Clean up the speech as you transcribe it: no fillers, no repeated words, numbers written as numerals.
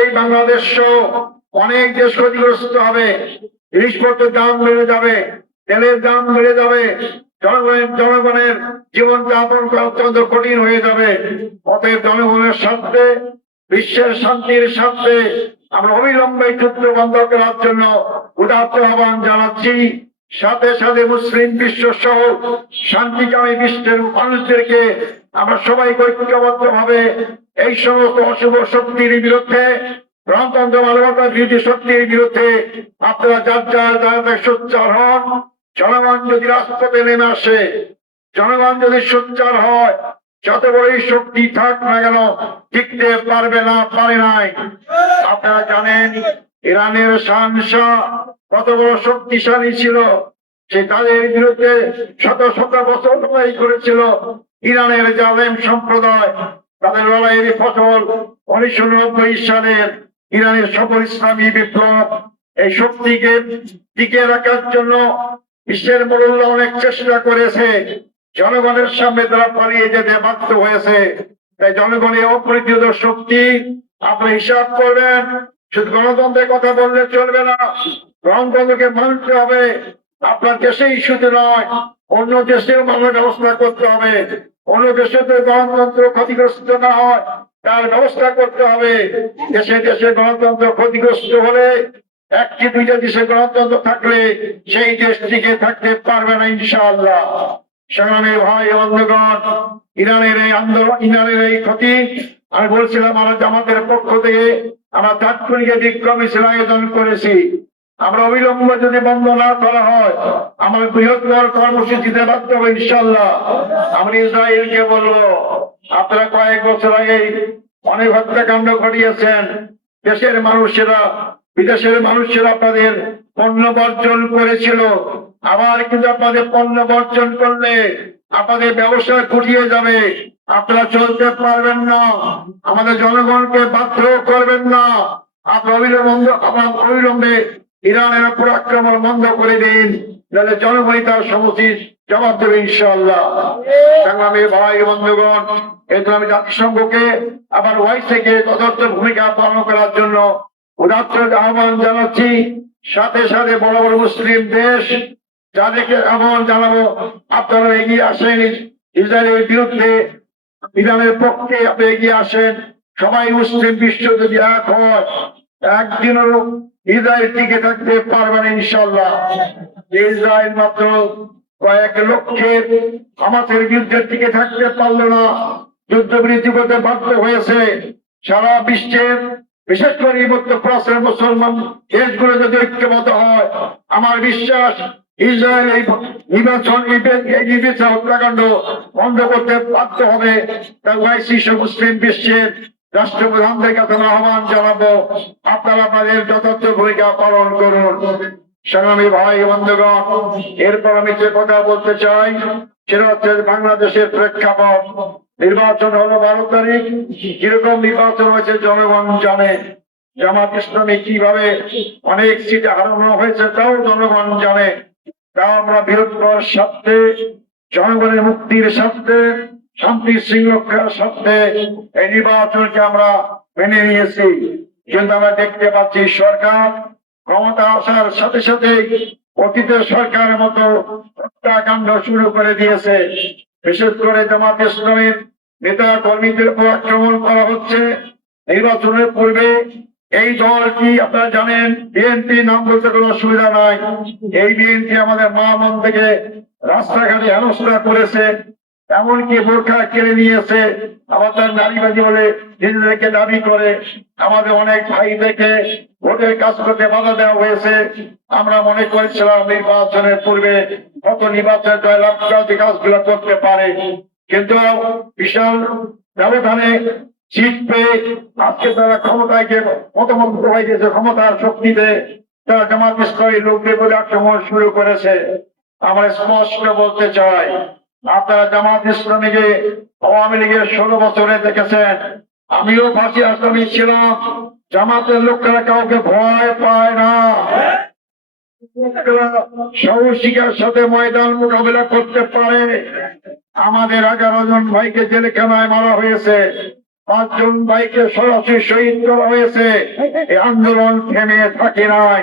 এই বাংলাদেশ সহ অনেক দেশ ক্ষতিগ্রস্ত হবে। জিনিসপত্রের দাম বেড়ে যাবে, তেলের দাম বেড়ে যাবে, জনগণের জীবন যাপন করা অত্যন্ত কঠিন হয়ে যাবে। অতএব জনগণের স্বার্থে, বিশ্বের শান্তির স্বার্থে আমরা অবিলম্বে যুদ্ধ বন্ধ করার জন্য উদাত্ত আহ্বান জানাচ্ছি। সাথে সাথে মুসলিম বিশ্ব সহ শান্তিকামী বিশ্বের মানুষদেরকে আমরা সবাই ঐক্যবদ্ধ ভাবে এই সমস্ত অশুভ শক্তির বিরুদ্ধে, গণতন্ত্র মানবতা বিরোধী শক্তির বিরুদ্ধে আপনারা যার যার জায়গায় সোচ্চার হন। জনগণ যদি রাজপথে নেমে আসে, জনগণ যদি সোচ্চার হয়, যত বড়ই শক্তি থাক না কেন টিকতে পারবে না, পারে নাই। আপনারা জানেন ইরানের শাহনশাহ কত বড় শক্তিশালী ছিল, সে তাদের বিরুদ্ধে শত শত বছর লড়াই করেছিল। ইরানের জালেম সম্প্রদায় তাদের লড়াইয়ের ফসল 1990 সালের ইরানের সফল ইসলামী বিপ্লব। এই শক্তিকে টিকে রাখার জন্য বিশ্বের মোড়ল্লা অনেক চেষ্টা করেছে, জনগণের সামনে তারা পালিয়ে যেতে বাধ্য হয়েছে। তাই জনগণের অপরিচিত শক্তি আপনি হিসাব করবেন। শুধু গণতন্ত্রের কথা বললে চলবে না, গণতন্ত্রকে মানতে হবে। আপনার দেশেই শুধু নয়, অন্য দেশেও মানুষ ব্যবস্থা করতে হবে। অন্য দেশে তো গণতন্ত্র ক্ষতিগ্রস্ত না হয় তার ব্যবস্থা করতে হবে। দেশে দেশে গণতন্ত্র ক্ষতিগ্রস্ত হলে, একটি দুইটা দেশে গণতন্ত্র থাকলে সেই দেশ টিকে থাকতে পারবে না ইনশাআল্লাহ। সংগ্রামী ভাই বন্ধুগণ, ইরানের এই আন্দোলন, ইরানের এই ক্ষতি আমি বলছিলাম আমরা জামাতের পক্ষ থেকে আমরা তাৎক্ষণিক বিক্ষোভ মিছিল আয়োজন করেছি। আমরা অবিলম্বে যদি বন্ধ না করা হয় আমরা বৃহত্তর কর্মসূচিতে বাধ্য হবো ইনশাআল্লাহ। আমরা ইসরায়েলকে বলবো, আপনারা কয়েক বছর আগে অনেক হত্যাকাণ্ড ঘটিয়েছেন, দেশের মানুষেরা, বিদেশের মানুষেরা আপনাদের পণ্য বর্জন করেছিল। আবার কিন্তু আপনাদের পণ্য বর্জন করলে আপনাদের ব্যবসা খুঁটিয়ে যাবে, আপনারা চলতে পারবেন না। আমাদের জনগণকে বাধ্য করবেন না। আপনার অবিলম্বে ইরানের উপর আক্রমণ বন্ধ করে দিন, তাহলে জনগণই তার সমুচিত জবাব দেবে ইনশাআল্লাহ। সংগ্রামী ভাই বন্ধুগণ, এতে আমি জাতিসংঘকে আবার ওয়াই থেকে তদর্থ ভূমিকা পালন করার জন্য উদাত্ত আহ্বান জানাচ্ছি। সাথে সাথে বড় বড় মুসলিম দেশ যাদেরকে আহ্বান জানাবো, আপনারা এগিয়ে আসেন ইসরায়েলের বিরুদ্ধে, ইরানের পক্ষে আপনি এগিয়ে আসেন। সবাই মুসলিম বিশ্ব যদি এক হয়, একদিনও ইসরায়েল টিকে থাকতে পারবে না ইনশাআল্লাহ। ইসরায়েল মাত্র কয়েক লক্ষের হামাসের বিরুদ্ধে টিকে থাকতে পারল না, যুদ্ধবিরতি করতে বাধ্য হয়েছে। সারা বিশ্বের বিশেষ করে মধ্যপ্রাচ্যের মুসলমান দেশগুলো যদি ঐক্যবদ্ধ হয়, আমার বিশ্বাস ইসরায়েল এই নির্বাচন হত্যাকাণ্ড বন্ধ করতে বাধ্য হবে। তাই ওয়াইসি মুসলিম বিশ্বের রাষ্ট্রপ্রধানদের কাছে আহ্বান জানাবো, আপনারা আপনাদের যথার্থ ভূমিকা পালন করুন। সংগ্রামী ভাই বন্ধুগণ, এরপর আমি যে কথা বলতে চাই সেটা হচ্ছে বাংলাদেশের প্রেক্ষাপট। নির্বাচন হলো 12 তারিখ। কিরকম নির্বাচন হয়েছে জনগণ জানে। জামাত ইসলামী কিভাবে অনেক সিটে হারানো হয়েছে তাও জনগণ জানে। তাও আমরা বৃহত্তর স্বার্থে, জনগণের মুক্তির স্বার্থে, শান্তি শৃঙ্খলার স্বার্থে এই নির্বাচনকে আমরা মেনে নিয়েছি। কিন্তু আমরা দেখতে পাচ্ছি সরকার ক্ষমতা আসার সাথে সাথে অতীতের সরকারের মতো হত্যাকাণ্ড শুরু করে দিয়েছে। বিশেষ করে জামাত ইসলামের নেতা কর্মীদের উপর আক্রমণ করা হচ্ছে। নির্বাচনের পূর্বে এই দলটি আপনারা জানেন, বিএনপি নাম বলতে কোনো অসুবিধা নাই। এই বিএনপি আমাদের মা মন থেকে রাস্তাঘাটে হেনস্থা করেছে, এমনকি বোরখা কেড়ে নিয়েছে, আমাদের নারীবাদী বলে নিজেদেরকে দাবি করে। আমাদের অনেক ভাইদেরকে ভোটের কাজ করতে বাধা দেওয়া হয়েছে। আমরা মনে করেছিলাম নির্বাচনের পূর্বে কত নির্বাচনের জয়লাভ কাজগুলো করতে পারে, কিন্তু বিশাল ব্যবধানে সিট পেয়ে আজকে তারা ক্ষমতায় গিয়ে মতমন্ত্র হয়ে গেছে। ক্ষমতার শক্তিতে তারা জামাত ইসলামী লোকদের প্রতি আক্রমণ শুরু করেছে। আমরা স্পষ্ট বলতে চাই, আপনারা জামাত ইসলামীকে আওয়ামী লীগের 16 বছরে দেখেছেন। আমিও ফাঁসি আসামি ছিলাম। জামাতের লোকেরা কাউকে ভয় পায় না, সাহসিকার সাথে ময়দান মোকাবিলা করতে পারে। আমাদের 11 জন ভাইকে জেলখানায় মারা হয়েছে, পাঁচজন ভাইকে সরাসরি শহীদ করা হয়েছে। এই আন্দোলন থেমে থাকে নাই।